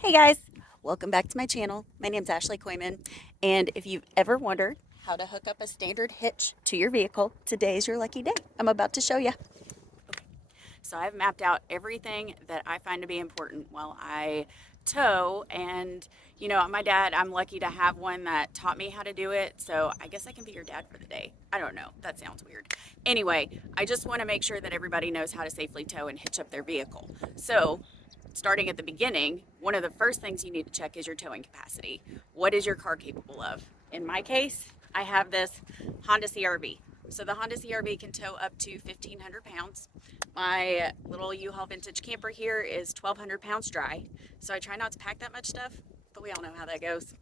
Hey guys, welcome back to my channel. My name's Ashley Koyman, and if you've ever wondered how to hook up a standard hitch to your vehicle, today is your lucky day. I'm about to show you. So I've mapped out everything that I find to be important while I tow, and my dad, I'm lucky to have one that taught me how to do it, so I guess I can be your dad for the day. I don't know, that sounds weird. Anyway, I just want to make sure that everybody knows how to safely tow and hitch up their vehicle. So starting at the beginning, one of the first things you need to check is your towing capacity. What is your car capable of? In my case, I have this Honda CRV. So the Honda CRV can tow up to 1,500 pounds. My little U-Haul vintage camper here is 1,200 pounds dry. So I try not to pack that much stuff, but we all know how that goes.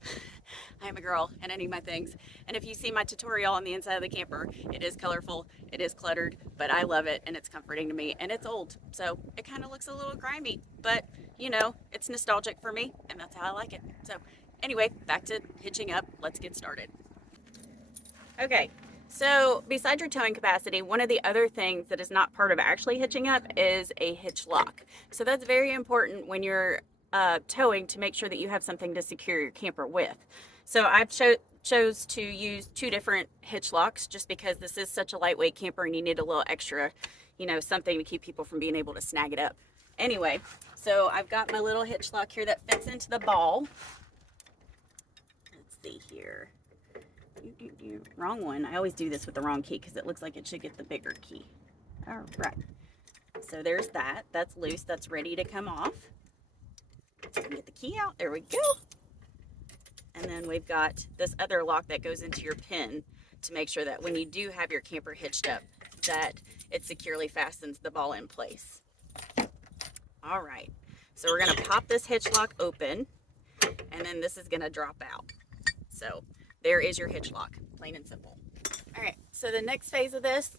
I am a girl and I need my things. And if you see my tutorial on the inside of the camper, it is colorful, it is cluttered, but I love it and it's comforting to me, and it's old. So it kind of looks a little grimy, but it's nostalgic for me and that's how I like it. So anyway, back to hitching up. Let's get started. Okay. So besides your towing capacity, one of the other things that is not part of actually hitching up is a hitch lock. So that's very important when you're towing, to make sure that you have something to secure your camper with. So I've chose to use two different hitch locks just because this is such a lightweight camper and you need a little extra, something to keep people from being able to snag it up. Anyway, so I've got my little hitch lock here that fits into the ball. Let's see here. Wrong one. I always do this with the wrong key because it looks like it should get the bigger key. All right. So there's that. That's loose. That's ready to come off. Get the key out. There we go. And then we've got this other lock that goes into your pin to make sure that when you do have your camper hitched up, that it securely fastens the ball in place. All right. So we're going to pop this hitch lock open, and then this is going to drop out. So there is your hitch lock, plain and simple. All right, so the next phase of this,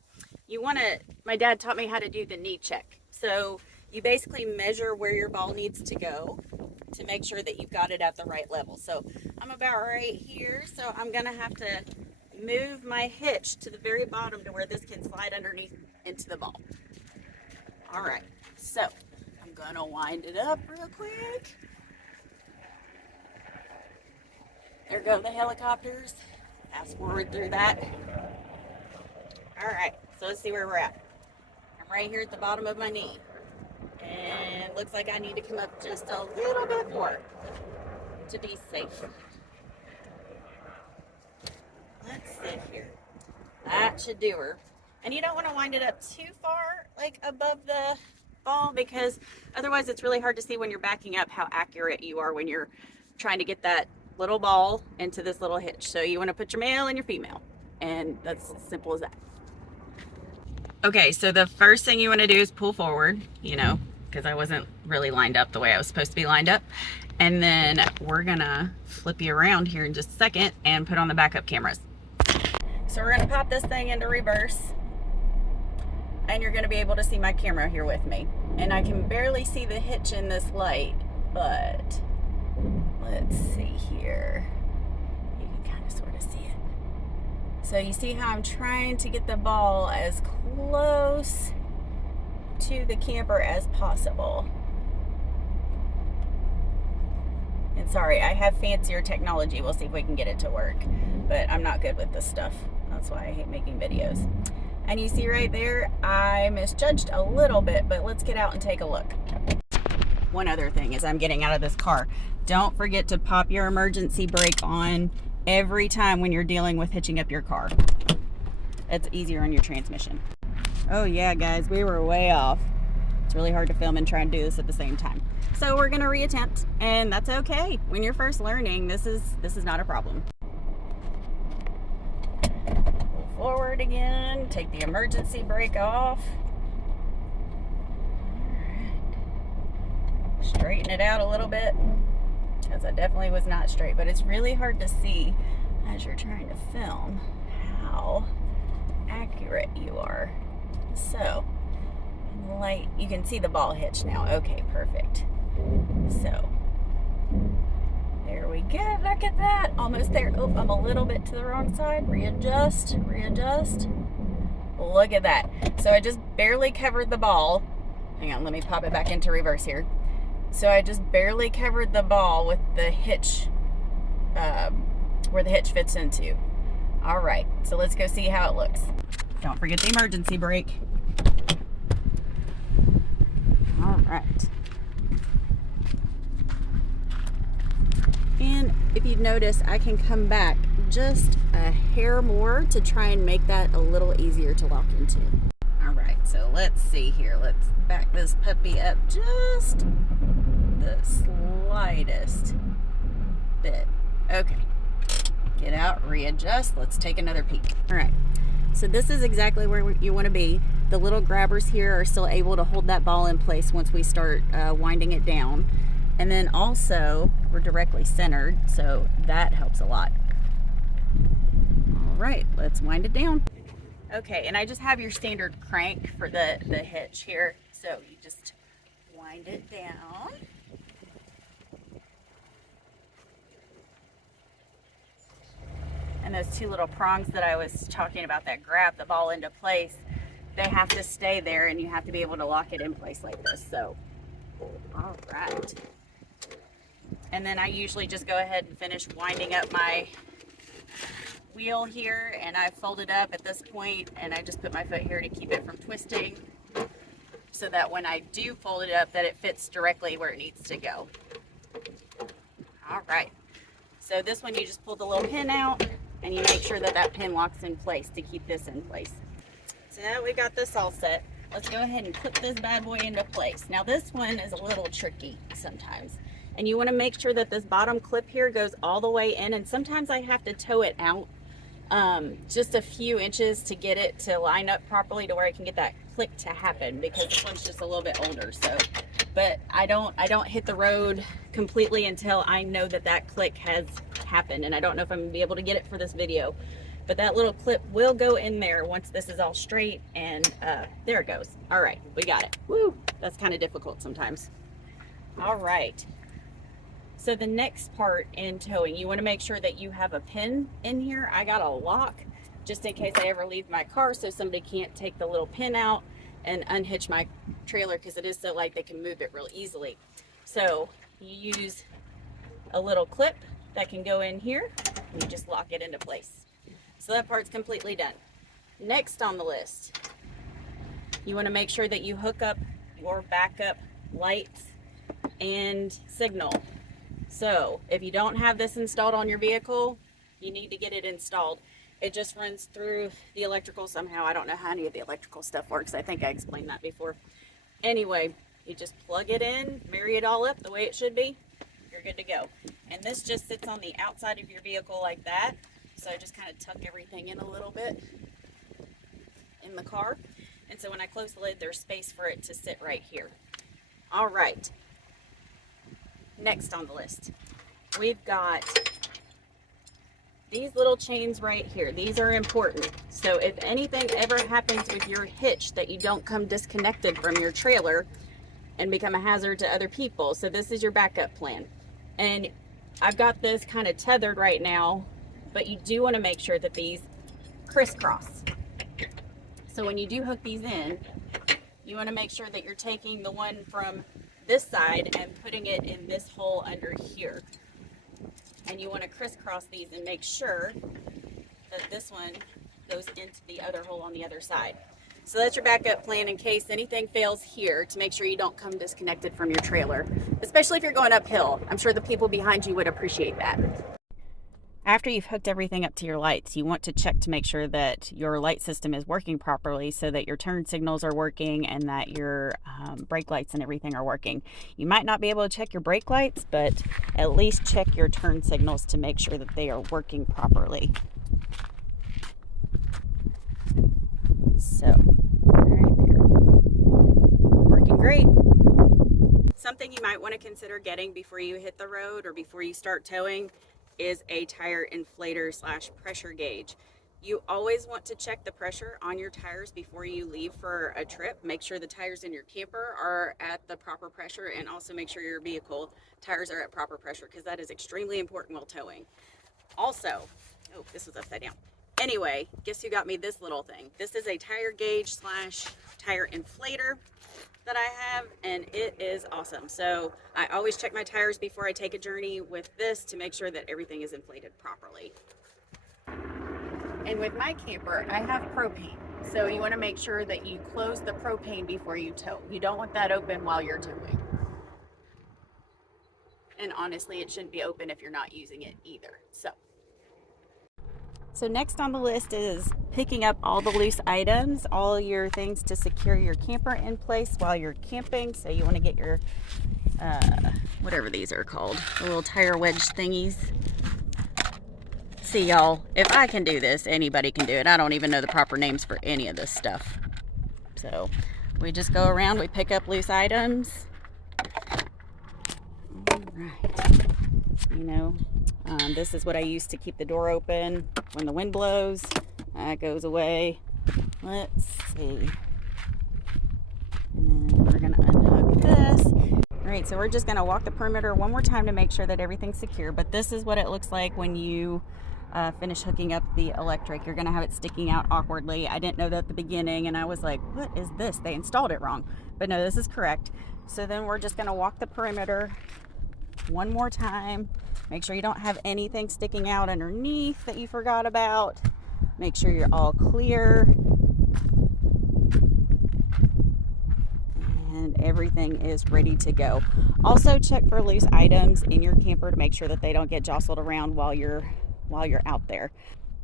my dad taught me how to do the knee check. So you basically measure where your ball needs to go to make sure that you've got it at the right level. So I'm about right here, so I'm gonna have to move my hitch to the very bottom to where this can slide underneath into the ball. All right, so I'm gonna wind it up real quick. There go the helicopters. Fast forward through that. All right, so let's see where we're at. I'm right here at the bottom of my knee. And it looks like I need to come up just a little bit more to be safe. Let's see here. That should do her. And you don't want to wind it up too far, like above the ball, because otherwise it's really hard to see when you're backing up how accurate you are when you're trying to get that little ball into this little hitch. So you want to put your male and your female, and that's as simple as that. Okay, so the first thing you want to do is pull forward, because I wasn't really lined up the way I was supposed to be lined up. And then we're gonna flip you around here in just a second and put on the backup cameras. So we're gonna pop this thing into reverse, and you're gonna be able to see my camera here with me. And I can barely see the hitch in this light, but let's see here. You can kind of sort of see it. So you see how I'm trying to get the ball as close to the camper as possible. And sorry, I have fancier technology. We'll see if we can get it to work. But I'm not good with this stuff. That's why I hate making videos. And you see right there, I misjudged a little bit, but let's get out and take a look. One other thing as I'm getting out of this car, don't forget to pop your emergency brake on every time when you're dealing with hitching up your car. It's easier on your transmission. Oh yeah, guys, we were way off. It's really hard to film and try and do this at the same time. So we're gonna reattempt, and that's okay. When you're first learning, this is not a problem. Pull forward again, take the emergency brake off. Straighten it out a little bit, because I definitely was not straight, but it's really hard to see as you're trying to film how accurate you are. So in the light, you can see the ball hitch now. Okay, perfect. So there we go. Look at that, almost there. Oh, I'm a little bit to the wrong side. Readjust. Look at that. So I just barely covered the ball. Hang on, let me pop it back into reverse here. So I just barely covered the ball with the hitch, where the hitch fits into. All right, so let's go see how it looks. Don't forget the emergency brake. All right. And if you'd notice, I can come back just a hair more to try and make that a little easier to lock into. All right, so let's see here. Let's back this puppy up just the slightest bit. Okay, get out, readjust. Let's take another peek. All right, so this is exactly where you want to be. The little grabbers here are still able to hold that ball in place once we start winding it down. And then also, we're directly centered, so that helps a lot. All right, let's wind it down. Okay, and I just have your standard crank for the hitch here. So you just wind it down. And those two little prongs that I was talking about that grab the ball into place, they have to stay there and you have to be able to lock it in place like this. So, all right. And then I usually just go ahead and finish winding up my wheel here, and I fold it up at this point, and I just put my foot here to keep it from twisting so that when I do fold it up that it fits directly where it needs to go. All right, so this one you just pull the little pin out and you make sure that that pin locks in place to keep this in place. So now we've got this all set, let's go ahead and clip this bad boy into place. Now this one is a little tricky sometimes, and you want to make sure that this bottom clip here goes all the way in, and sometimes I have to toe it out just a few inches to get it to line up properly to where I can get that click to happen, because this one's just a little bit older. So, but I don't hit the road completely until I know that that click has happened, and I don't know if I'm gonna be able to get it for this video, but that little clip will go in there once this is all straight, and there it goes. All right, we got it. Woo, that's kind of difficult sometimes. All right, so the next part in towing, you want to make sure that you have a pin in here. I got a lock just in case I ever leave my car, so somebody can't take the little pin out and unhitch my trailer, because it is so light they can move it real easily. So you use a little clip that can go in here and you just lock it into place. So that part's completely done. Next on the list, you want to make sure that you hook up your backup lights and signal. So if you don't have this installed on your vehicle, you need to get it installed. It just runs through the electrical somehow. I don't know how any of the electrical stuff works. I think I explained that before. Anyway, you just plug it in, marry it all up the way it should be, you're good to go. And this just sits on the outside of your vehicle like that. So I just kind of tuck everything in a little bit in the car. And so when I close the lid, there's space for it to sit right here. All right. Next on the list, we've got these little chains right here. These are important. So if anything ever happens with your hitch, that you don't come disconnected from your trailer and become a hazard to other people. So this is your backup plan. And I've got this kind of tethered right now, but you do want to make sure that these crisscross. So when you do hook these in, you want to make sure that you're taking the one from this side and putting it in this hole under here. And you want to crisscross these and make sure that this one goes into the other hole on the other side. So that's your backup plan in case anything fails here, to make sure you don't come disconnected from your trailer, especially if you're going uphill. I'm sure the people behind you would appreciate that. After you've hooked everything up to your lights, you want to check to make sure that your light system is working properly, so that your turn signals are working and that your brake lights and everything are working. You might not be able to check your brake lights, but at least check your turn signals to make sure that they are working properly. So, right there. Working great. Something you might want to consider getting before you hit the road or before you start towing is a tire inflator / pressure gauge. You always want to check the pressure on your tires before you leave for a trip. Make sure the tires in your camper are at the proper pressure, and also make sure your vehicle tires are at proper pressure, because that is extremely important while towing. Also, oh, this was upside down. Anyway, guess who got me this little thing? This is a tire gauge slash tire inflator that I have, and it is awesome. So I always check my tires before I take a journey with this to make sure that everything is inflated properly. And with my camper, I have propane. So you want to make sure that you close the propane before you tow. You don't want that open while you're towing. And honestly, it shouldn't be open if you're not using it either. So next on the list is picking up all the loose items, all your things to secure your camper in place while you're camping. So you want to get your, whatever these are called, the little tire wedge thingies. See, y'all, if I can do this, anybody can do it. I don't even know the proper names for any of this stuff. So we just go around, we pick up loose items. All right. You know, this is what I use to keep the door open when the wind blows. That goes away. Let's see. And then we're going to unhook this. All right, so we're just going to walk the perimeter one more time to make sure that everything's secure. But this is what it looks like when you finish hooking up the electric. You're going to have it sticking out awkwardly. I didn't know that at the beginning, and I was like, what is this? They installed it wrong. But no, this is correct. So then we're just going to walk the perimeter one more time. Make sure you don't have anything sticking out underneath that you forgot about. Make sure you're all clear. And everything is ready to go. Also check for loose items in your camper to make sure that they don't get jostled around while you're out there.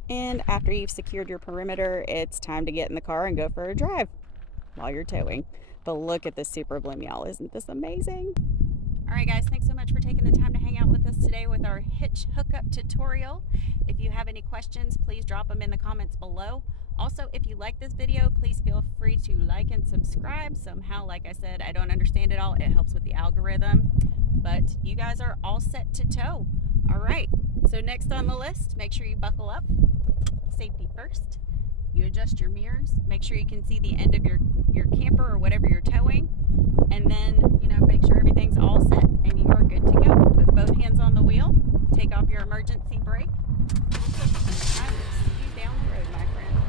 And after you've secured your perimeter, it's time to get in the car and go for a drive while you're towing. But look at this super bloom, y'all. Isn't this amazing? All right, guys, thanks so much for taking the time to hang out with us today with our hitch hookup tutorial. If you have any questions, please drop them in the comments below. Also, if you like this video, please feel free to like and subscribe. Somehow, like I said, I don't understand it all. It helps with the algorithm. But you guys are all set to tow. All right, so next on the list, make sure you buckle up. Safety first. You adjust your mirrors. Make sure you can see the end of your camper or whatever you're towing. And then, make sure everything's all set and you are good to go. Put both hands on the wheel. Take off your emergency brake. And I will see you down the road, my friend.